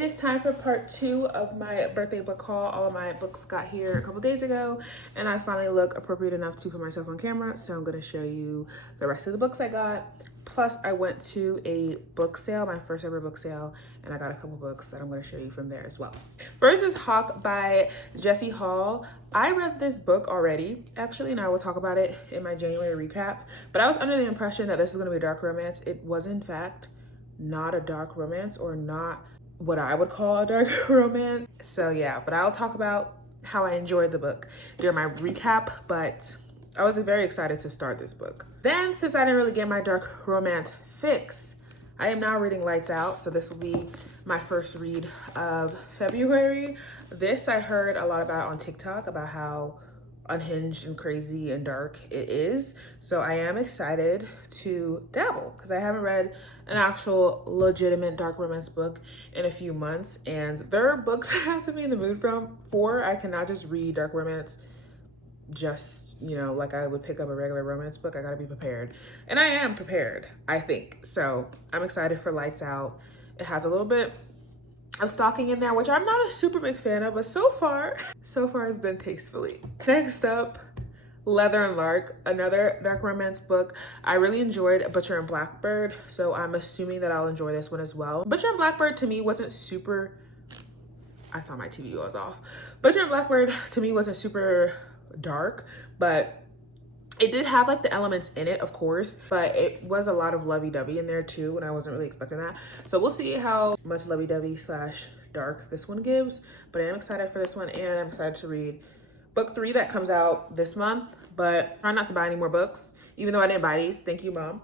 It is time for part 2 of my birthday book haul. All of my books got here a couple days ago, and I finally look appropriate enough to put myself on camera, so I'm going to show you the rest of the books I got. Plus, I went to a book sale, my first ever book sale, and I got a couple books that I'm going to show you from there as well. First is Hawk by Jessie Hall. I read this book already, actually, and I will talk about it in my January recap, but I was under the impression that this was going to be a dark romance. It was, in fact, not a dark romance, or not what I would call a dark romance. So yeah, but I'll talk about how I enjoyed the book during my recap, but I was very excited to start this book. Then, since I didn't really get my dark romance fix, I am now reading Lights Out, so this will be my first read of February. This I heard a lot about on TikTok, about how unhinged and crazy and dark it is. So I am excited to dabble, because I haven't read an actual legitimate dark romance book in a few months, and there are books I have to be in the mood for. I cannot just read dark romance just, you know, like I would pick up a regular romance book. I gotta be prepared, and I am prepared, I think. So I'm excited for Lights Out. It has a little bit of stalking in there, which I'm not a super big fan of, but so far it's done tastefully. Next up, Leather and Lark, another dark romance book. I really enjoyed Butcher and Blackbird, so I'm assuming that I'll enjoy this one as well. Butcher and Blackbird to me wasn't super, I thought my TV was off. Butcher and Blackbird to me wasn't super dark, but it did have like the elements in it, of course, but it was a lot of lovey-dovey in there too, and I wasn't really expecting that. So we'll see how much lovey-dovey slash dark this one gives, but I am excited for this one, and I'm excited to read book 3 that comes out this month, but try not to buy any more books, even though I didn't buy these. Thank you, Mom.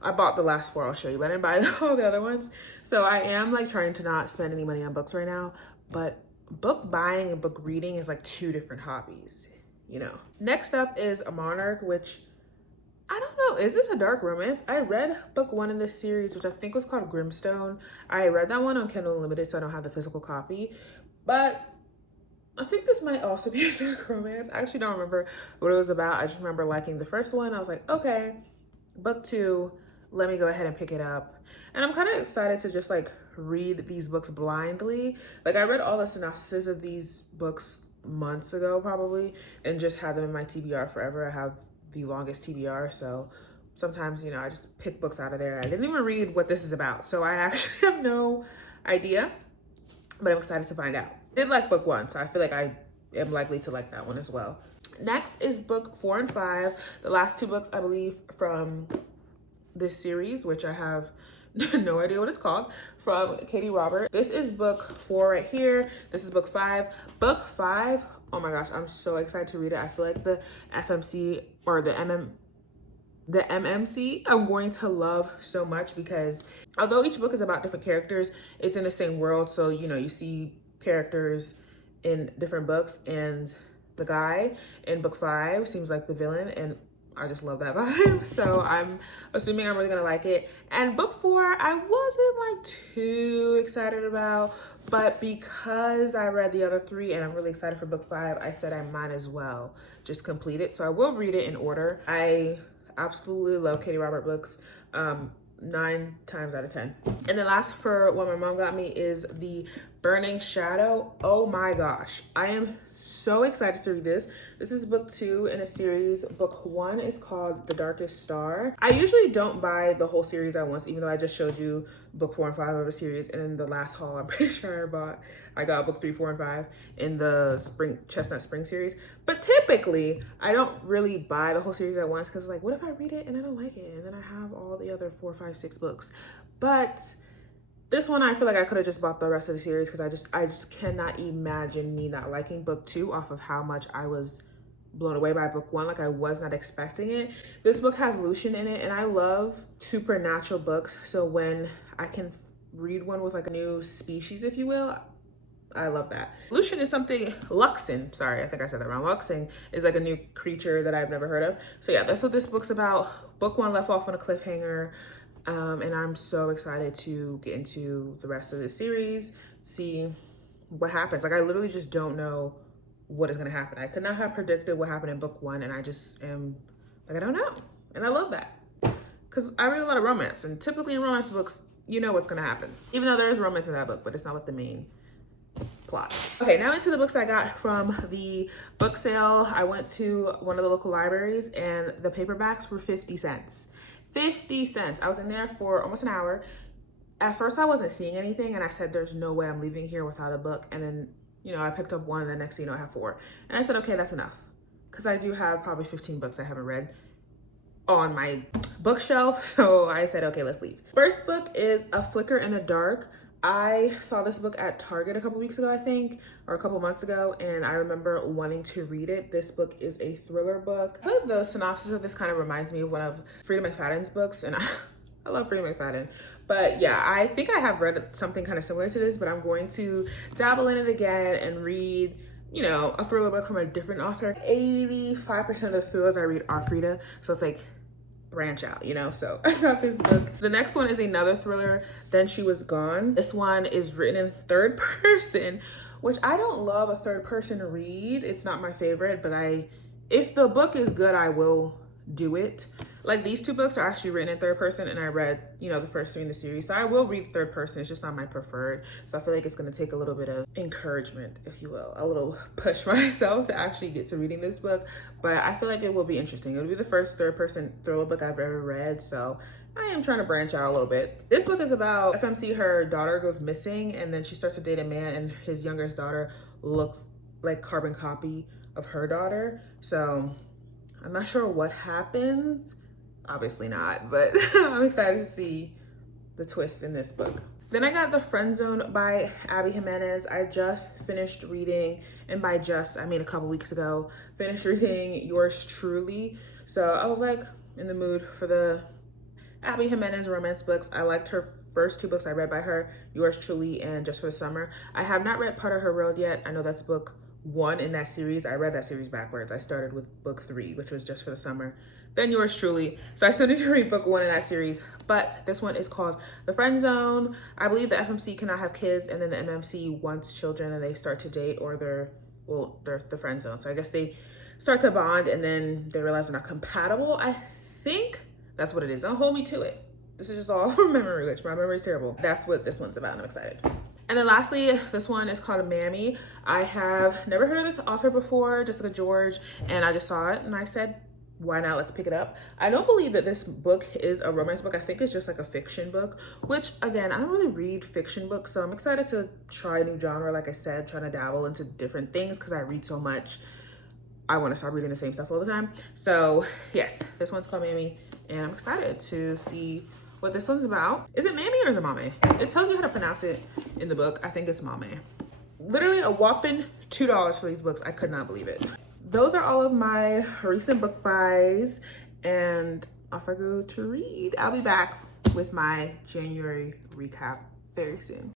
I bought the last 4 I'll show you, but I didn't buy all the other ones. So I am like trying to not spend any money on books right now, but book buying and book reading is like 2 different hobbies, you know. Next up is A Monarch, which I don't know, is this a dark romance? I read book 1 in this series, which I think was called Grimstone. I read that one on Kindle Unlimited, so I don't have the physical copy, but I think this might also be a dark romance. I actually don't remember what it was about. I just remember liking the first one. I was like, okay, book 2, let me go ahead and pick it up. And I'm kind of excited to just like read these books blindly. Like, I read all the synopses of these books months ago probably, and just had them in my TBR forever. I have the longest TBR, so sometimes, you know, I just pick books out of there. I didn't even read what this is about, so I actually have no idea, but I'm excited to find out. I did like book 1, so I feel like I am likely to like that one as well. Next is book 4 and 5, the last 2 books, I believe, from this series, which I have no idea what it's called, from Katie Robert. This is book 4 right here. This is book 5. Book 5, oh my gosh, I'm so excited to read it. I feel like the FMC or the MMC I'm going to love so much, because although each book is about different characters, it's in the same world. So, you know, you see characters in different books, and the guy in book 5 seems like the villain, and I just love that vibe. So I'm assuming I'm really gonna like it. And book 4, I wasn't like too excited about, but because I read the other 3 and I'm really excited for book 5, I said I might as well just complete it. So I will read it in order. I absolutely love Katie Robert books, 9 times out of 10. And the last for what my mom got me is The Burning Shadow. Oh my gosh, I am so excited to read this. This is book 2 in a series. Book 1 is called The Darkest Star. I usually don't buy the whole series at once, even though I just showed you book 4 and 5 of a series, and in the last haul I'm pretty sure I got book 3, 4, and 5 in the Chestnut Spring series. But typically I don't really buy the whole series at once, because like, what if I read it and I don't like it, and then I have all the other 4, 5, 6 books. But this one, I feel like I could have just bought the rest of the series, because I just cannot imagine me not liking book 2 off of how much I was blown away by book 1. Like, I was not expecting it. This book has Lucian in it, and I love supernatural books. So when I can read one with like a new species, if you will, I love that. Lucian is something, Luxin, sorry, I think I said that wrong. Luxin is like a new creature that I've never heard of. So yeah, that's what this book's about. Book 1 left off on a cliffhanger. And I'm so excited to get into the rest of the series, see what happens. Like, I literally just don't know what is going to happen. I could not have predicted what happened in book 1, and I just am like, I don't know. And I love that, because I read a lot of romance, and typically in romance books, you know what's gonna happen. Even though there is romance in that book, but it's not like the main plot. Okay, now into the books I got from the book sale. I went to one of the local libraries and the paperbacks were 50 cents. 50 cents. I was in there for almost an hour. At first I wasn't seeing anything and I said, there's no way I'm leaving here without a book. And then, you know, I picked up one and the next thing you know, I have 4. And I said, okay, that's enough. Because I do have probably 15 books I haven't read on my bookshelf. So I said, okay, let's leave. First book is A Flicker in the Dark. I saw this book at Target a couple weeks ago, I think, or a couple months ago, and I remember wanting to read it. This book is a thriller book. I think the synopsis of this kind of reminds me of one of Freida McFadden's books, and I love Freida McFadden. But yeah, I think I have read something kind of similar to this, but I'm going to dabble in it again and read, you know, a thriller book from a different author. 85% of the thrillers I read are Freida, so it's like, branch out, you know? So I got this book. The next one is another thriller, Then She Was Gone. This one is written in third person, which I don't love a third person read. It's not my favorite, but if the book is good, I will do it. Like these 2 books are actually written in third person and I read, you know, the first 3 in the series. So I will read third person. It's just not my preferred. So I feel like it's going to take a little bit of encouragement, if you will, a little push myself to actually get to reading this book. But I feel like it will be interesting. It'll be the first third person thriller book I've ever read. So I am trying to branch out a little bit. This book is about FMC, her daughter goes missing and then she starts to date a man and his youngest daughter looks like carbon copy of her daughter. So I'm not sure what happens. Obviously not, but I'm excited to see the twist in this book. Then I got The Friend Zone by Abby Jimenez. I just finished reading, and by just, I mean a couple weeks ago, finished reading Yours Truly. So I was like in the mood for the Abby Jimenez romance books. I liked her first 2 books I read by her, Yours Truly and Just for the Summer. I have not read Part of Her World yet. I know that's book 1 in that series. I read that series backwards. I started with book 3, which was Just for the Summer, then Yours Truly. So I still need to read book 1 in that series, but this one is called The Friend Zone. I believe the FMC cannot have kids, and then the MMC wants children and they start to date, or they're the friend zone. So I guess they start to bond and then they realize they're not compatible. I think that's what it is. Don't hold me to it. This is just all memory, which my memory is terrible. That's what this one's about, and I'm excited. And then lastly, this one is called Mammy. I have never heard of this author before, Jessica George, and I just saw it and I said, why not? Let's pick it up. I don't believe that this book is a romance book. I think it's just like a fiction book, which again, I don't really read fiction books. So I'm excited to try a new genre. Like I said, trying to dabble into different things because I read so much. I want to start reading the same stuff all the time. So yes, this one's called Mammy and I'm excited to see what this one's about. Is it Mammy or is it Mame? It tells you how to pronounce it in the book. I think it's Mame. Literally a whopping $2 for these books. I could not believe it. Those are all of my recent book buys and off I go to read. I'll be back with my January recap very soon.